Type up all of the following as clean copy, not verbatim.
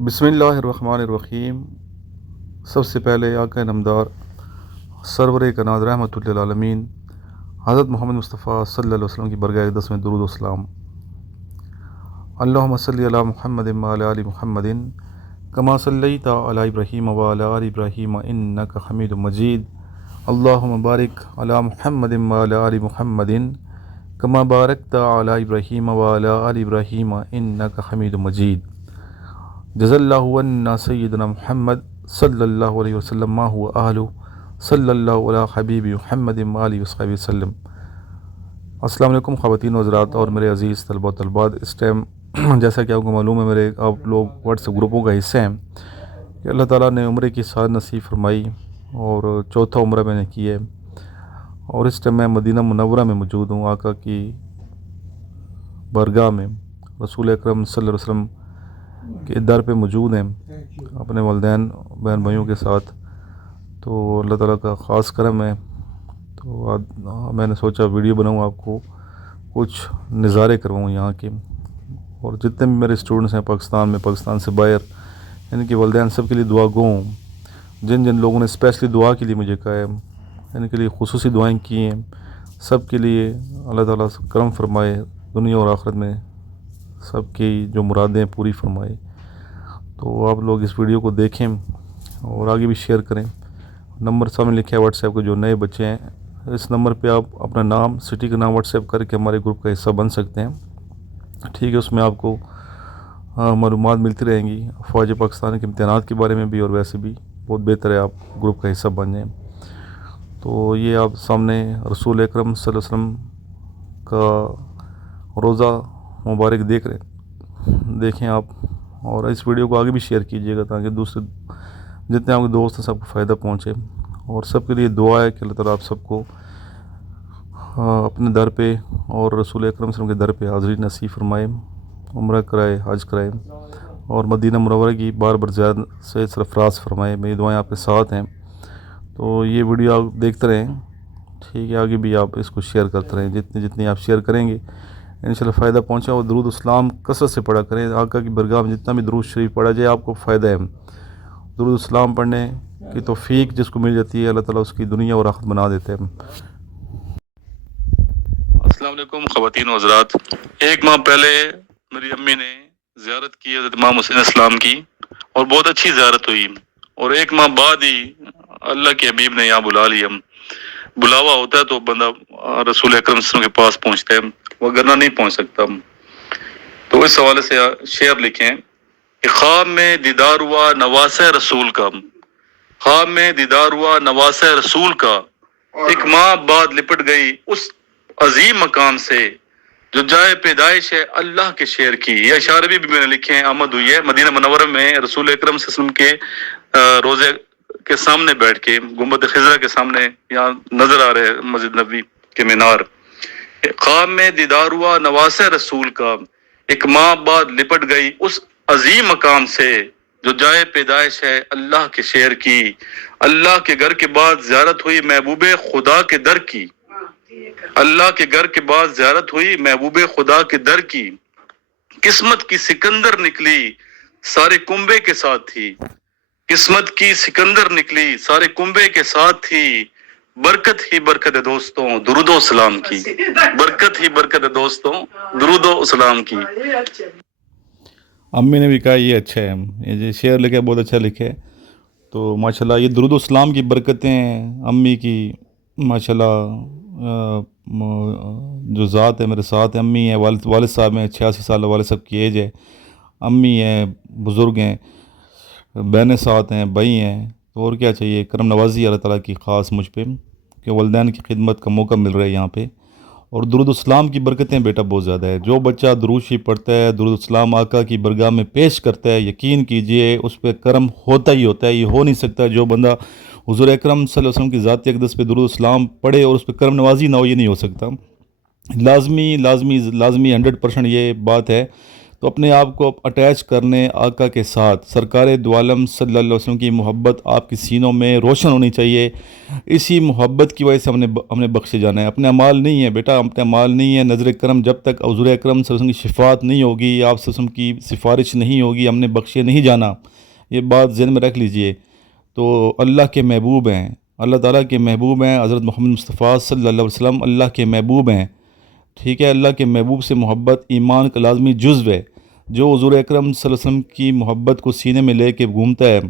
बिस्मिल्लाहिर्रहमानिर्रहीम। सबसे पहले आका नमदार सरवर कायनात रहमतुल लिल आलमीन हज़रत मोहम्मद मुस्तफ़ा सल्लल्लाहु अलैहि वसल्लम की बरगाह अक़दस में दुरूद व सलाम। अल्लाहुम्मा सल्लि अला मुहम्मदिन व अला आलि मुहम्मदिन कमा सल्लैता अला इब्राहीम व अला आलि इब्राहीम इन्नका हमीदुम मजीद। अल्लाहुम्मा बारिक अला मुहम्मदिन व अला आलि मुहम्मदिन कमा बारकता अला इब्राहीम व अला आलि इब्राहीम इन्नका हमीदुम मजीद। जज़ल्लाहु अन्ना सय्यदना मुहम्मद सल्लल्लाहु अलैहि वसल्लम मा हुवा अहलु सल्लल्लाहु अला हबीबी मुहम्मदिन व आलिहि वसहबिहि वसल्लम। अस्सलाम वालेकुम ख़वातीन व हज़रात और मेरे अज़ीज़ तलबा व तलबात। इस टाइम जैसा कि आपको मालूम है मेरे आप लोग व्हाट्सएप ग्रुपों का हिस्सा हैं कि अल्लाह ताला ने उम्र की साथ नसीब फरमाई और चौथा उम्र मैंने की है और इस टाइम मैं मदीना मुनव्वरा में मौजूद हूँ। आका की बरगाह में रसूल अकरम सल्लल्लाहु अलैहि वसल्लम के दर पे मौजूद हैं अपने वालिदैन बहन भाइयों के साथ। तो अल्लाह ताला का ख़ास करम है। तो मैंने सोचा वीडियो बनाऊँ, आपको कुछ नज़ारे करवाऊँ यहाँ के, और जितने भी मेरे स्टूडेंट्स हैं पाकिस्तान में, पाकिस्तान से बाहर, इनके वालिदैन सब के लिए दुआ गो हूँ। जिन जिन लोगों ने स्पेशली दुआ के लिए मुझे कहा है, इनके लिए खुसूसी दुआएं की हैं। सब के लिए अल्लाह ताला करम फरमाए, दुनिया और आखिरत में सबकी जो मुरादें पूरी फरमाए। तो आप लोग इस वीडियो को देखें और आगे भी शेयर करें। नंबर सामने लिखा है व्हाट्सएप के, जो नए बच्चे हैं इस नंबर पे आप अपना नाम, सिटी का नाम व्हाट्सएप करके हमारे ग्रुप का हिस्सा बन सकते हैं। ठीक है, उसमें आपको मालूमात मिलती रहेंगी फ़ौज पाकिस्तान के इम्तहानात के बारे में भी, और वैसे भी बहुत बेहतर है आप ग्रुप का हिस्सा बन जाएँ। तो ये आप सामने रसूल अकरम सल्लल्लाहु अलैहि वसल्लम का रोज़ा मुबारक देखें आप, और इस वीडियो को आगे भी शेयर कीजिएगा ताकि दूसरे जितने आपके दोस्त हैं सबको फ़ायदा पहुँचे। और सबके लिए दुआ है कि अल्लाह ताला आप सबको अपने दर पे और रसूल अकरम सल्लल्लाहु अलैहि वसल्लम के दर पे हाज़िरी नसीब फरमाए, उम्रा कराए, हज कराए और मदीना मुनव्वरा की बार बार ज़ियारत से सरफराज फरमाए। मेरी दुआएं आपके साथ हैं। तो ये वीडियो आप देखते रहें, ठीक है, आगे भी आप इसको शेयर करते रहें। जितनी आप शेयर करेंगे इंशाल्लाह फ़ायदा पहुँचा। और दरूद इस्लाम कसरत से पढ़ा करें। आका की बरगाह में जितना भी दरूद शरीफ पढ़ा जाए आपको फ़ायदा है। दरूद इस्लाम पढ़ने की तौफीक जिसको मिल जाती है, अल्लाह ताला उसकी दुनिया और आखिरत बना देते हैं। अस्सलाम वालेकुम ख़वातीन व हज़रात। एक माह पहले मेरी अम्मी ने ज़ियारत की हज़रत इमाम हुसैन इस्लाम की, और बहुत अच्छी ज़ियारत हुई। और एक माह बाद ही अल्लाह के हबीब ने यहाँ बुला लिया। बुलावा होता है तो बंदा रसूल अकरम सल्लल्लाहु अलैहि वसल्लम के पास पहुँचता है, वरना नहीं पहुँच सकता। तो इस हवाले से शेर लिखें कि ख्वाब में दीदार हुआ नवासे रसूल का, ख्वाब में दीदार हुआ नवासे रसूल का, एक माह बाद लिपट गई उस अजीम मकाम से जो जाए पैदाइश है अल्लाह के शेर की। ये इशारे भी मैंने लिखे हैं, आमद हुई है मदीना मुनव्वरा में रसूल अकरम सल्लल्लाहु अलैहि वसल्लम के रोजे के सामने बैठ के, गुंबद खिजरा के सामने यहाँ नजर आ रहे मस्जिद नबी के मीनार। ख्वाब में दीदार हुआ नवासे रसूल का, एक माह बाद लिपट गई उस अजीम मकाम से जो जाए पैदाइश है अल्लाह के शेर की। अल्लाह के घर के बाद ज़ियारत हुई महबूबे खुदा के दर की, अल्लाह के घर के बाद ज़ियारत हुई महबूबे खुदा के दर की। किस्मत की सिकंदर निकली सारे कुंबे के साथ थी, किस्मत की सिकंदर निकली सारे कुंबे के साथ थी। बरकत ही बरकत है दोस्तों दुरूदो सलाम की, बरकत ही बरकत है दोस्तों दुरूदो सलाम की। अम्मी ने भी कहा ये अच्छा है, ये शेर लिखे बहुत अच्छा लिखे। तो माशाल्लाह ये दुरूद सलाम की बरकतें अम्मी की माशाल्लाह जो ज़ात है मेरे साथ है। अम्मी है, वालिद साहब हैं 86 साल, वालिद साहब की एज है। अम्मी हैं, बुज़ुर्ग हैं, बहनें साथ हैं, भाई हैं। तो और क्या चाहिए। करम नवाजी अल्लाह ताला की ख़ास मुझ पे कि वालिदैन की खिदमत का मौका मिल रहा है यहाँ पे। और दुरूद इस्लाम की बरकतें बेटा बहुत ज़्यादा है। जो बच्चा दुरूद शरीफ पढ़ता है, दुरूद इस्लाम आका की बरगाह में पेश करता है, यकीन कीजिए उस पर करम होता ही होता है। ये हो नहीं सकता जो बंदा हुज़ूर अकरम सल्लल्लाहु अलैहि वसल्लम की ज़ात अक़दस पे दुरूद इस्लाम पढ़े और उस पर करम नवाजी ना हो, ये नहीं हो सकता। लाजमी 100% ये बात है। تو اپنے آپ کو اٹیچ کرنے آقا کے ساتھ، سرکار دو عالم صلی اللہ علیہ وسلم کی محبت آپ کی سینوں میں روشن ہونی چاہیے۔ اسی محبت کی وجہ سے ہم نے بخشے جانا ہے، اپنے اعمال نہیں ہے بیٹا، اپنے اعمال نہیں ہے۔ نظر کرم جب تک حضور اکرم صلی اللہ علیہ وسلم کی شفاعت نہیں ہوگی، آپ صلی اللہ علیہ وسلم کی سفارش نہیں ہوگی، ہم نے بخشے نہیں جانا۔ یہ بات ذہن میں رکھ لیجئے۔ تو اللہ کے محبوب ہیں، اللہ تعالیٰ کے محبوب ہیں، حضرت محمد مصطفیٰ صلی اللہ علیہ وسلم اللہ کے محبوب ہیں، ٹھیک ہے۔ اللہ کے محبوب سے محبت ایمان کا لازمی جزو ہے۔ جو حضور اکرم صلی اللہ علیہ وسلم کی محبت کو سینے میں لے کے گھومتا ہے،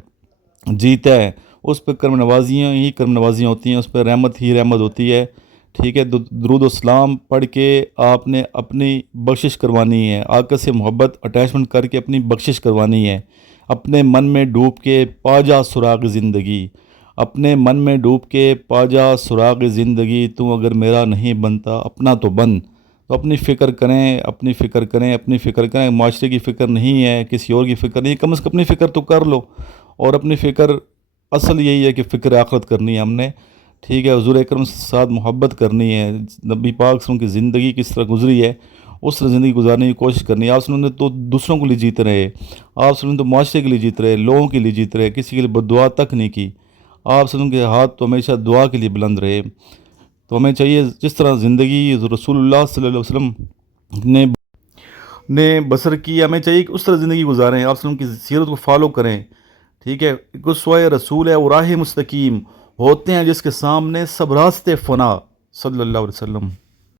جیتا ہے، اس پہ کرم نوازیاں ہی کرم نوازیاں ہوتی ہیں، اس پہ رحمت ہی رحمت ہوتی ہے، ٹھیک ہے۔ درود و سلام پڑھ کے آپ نے اپنی بخشش کروانی ہے، آقا سے محبت اٹیچمنٹ کر کے اپنی بخشش کروانی ہے۔ اپنے من میں ڈوب کے پا جا سراغ زندگی، اپنے من میں ڈوب کے پا جا سراغ زندگی، تو اگر میرا نہیں بنتا اپنا تو بن۔ تو اپنی فکر کریں، اپنی فکر کریں، اپنی فکر کریں۔ معاشرے کی فکر نہیں ہے، کسی اور کی فکر نہیں، کم از کم اپنی فکر تو کر لو۔ اور اپنی فکر اصل یہی ہے کہ فکر آخرت کرنی ہے ہم نے، ٹھیک ہے۔ حضور اکرم کے ساتھ محبت کرنی ہے، نبی پاک صلی اللہ علیہ وسلم کی زندگی کس طرح گزری ہے اس طرح زندگی گزارنے کی کوشش کرنی ہے۔ آپ صلی اللہ علیہ وسلم تو دوسروں کے لیے جیت رہے، آپ صلی اللہ علیہ وسلم تو معاشرے کے لیے جیت رہے، لوگوں کے لیے جیت رہے، کسی کے لیے بد دعا تک نہیں کی۔ آپ صلی اللہ علیہ وسلم کے ہاتھ تو ہمیشہ دعا کے لیے بلند رہے۔ تو ہمیں چاہیے جس طرح زندگی رسول اللہ صلی اللہ علیہ وسلم نے بسر کی، ہمیں چاہیے کہ اس طرح زندگی گزاریں، آپ صلی اللہ علیہ وسلم کی سیرت کو فالو کریں، ٹھیک ہے۔ اسوہ رسول ہے وہ راہ مستقیم، ہوتے ہیں جس کے سامنے سب راستے فنا، صلی اللہ علیہ وسلم۔